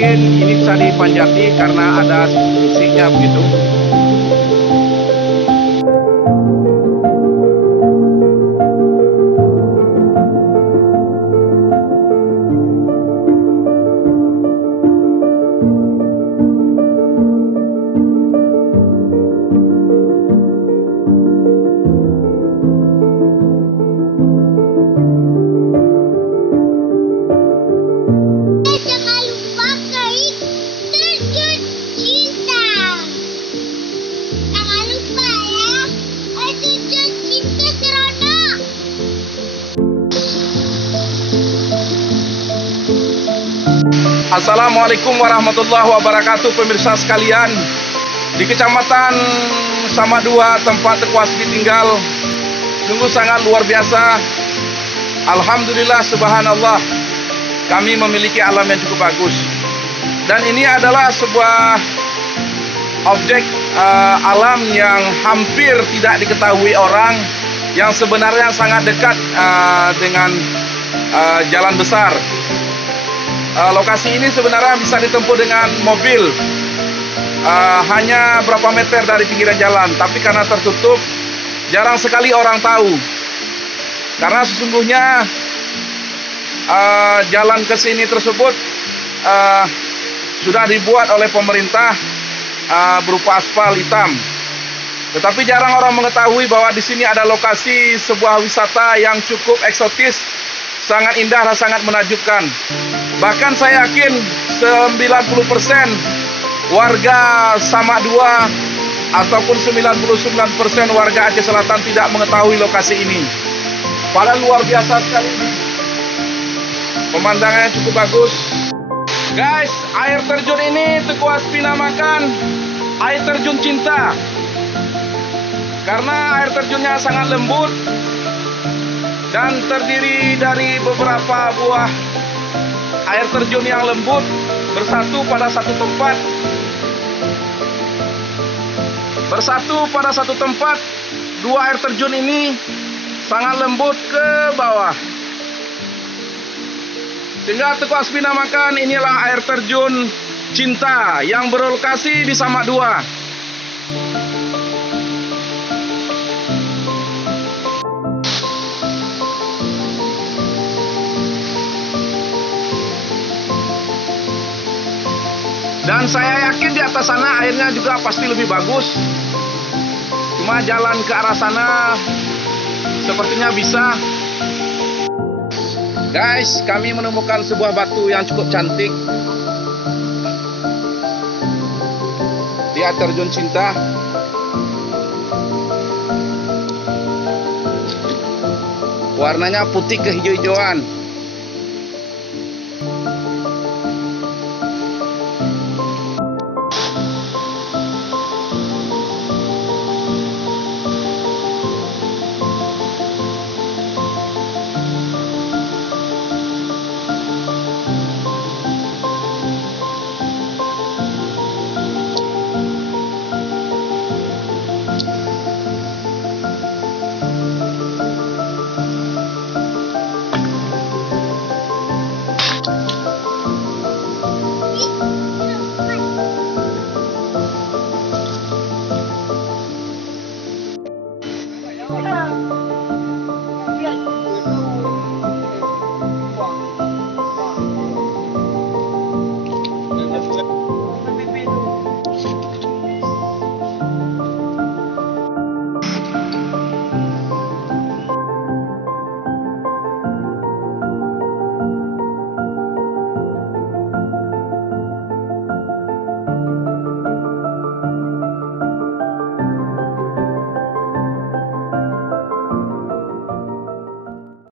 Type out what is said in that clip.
Ini bisa dipanjati karena ada fungsinya begitu. Assalamualaikum warahmatullahi wabarakatuh, pemirsa sekalian. Di Kecamatan Samadua, tempat Teku Hasbi tinggal, sungguh sangat luar biasa. Alhamdulillah, subhanallah, kami memiliki alam yang cukup bagus. Dan ini adalah sebuah objek alam yang hampir tidak diketahui orang, yang sebenarnya sangat dekat dengan jalan besar. Lokasi ini sebenarnya bisa ditempuh dengan mobil, hanya berapa meter dari pinggiran jalan, tapi karena tertutup jarang sekali orang tahu. Karena sesungguhnya jalan ke sini tersebut sudah dibuat oleh pemerintah berupa aspal hitam. Tetapi jarang orang mengetahui bahwa di sini ada lokasi sebuah wisata yang cukup eksotis, sangat indah dan sangat menakjubkan. Bahkan saya yakin 90% warga Samadua ataupun 99% warga Aceh Selatan tidak mengetahui lokasi ini. Padahal luar biasa sekali ini. Pemandangannya cukup bagus. Guys, air terjun ini Teku Hasbi namakan air terjun cinta. Karena air terjunnya sangat lembut dan terdiri dari beberapa buah air terjun yang lembut bersatu pada satu tempat. Dua air terjun ini sangat lembut ke bawah. Sehingga Teku Hasbi namakan inilah air terjun cinta yang berlokasi di Samadua. Dan saya yakin di atas sana airnya juga pasti lebih bagus. Cuma jalan ke arah sana sepertinya bisa. Guys, kami menemukan sebuah batu yang cukup cantik di air terjun cinta. Warnanya putih kehijau-hijauan. Ah.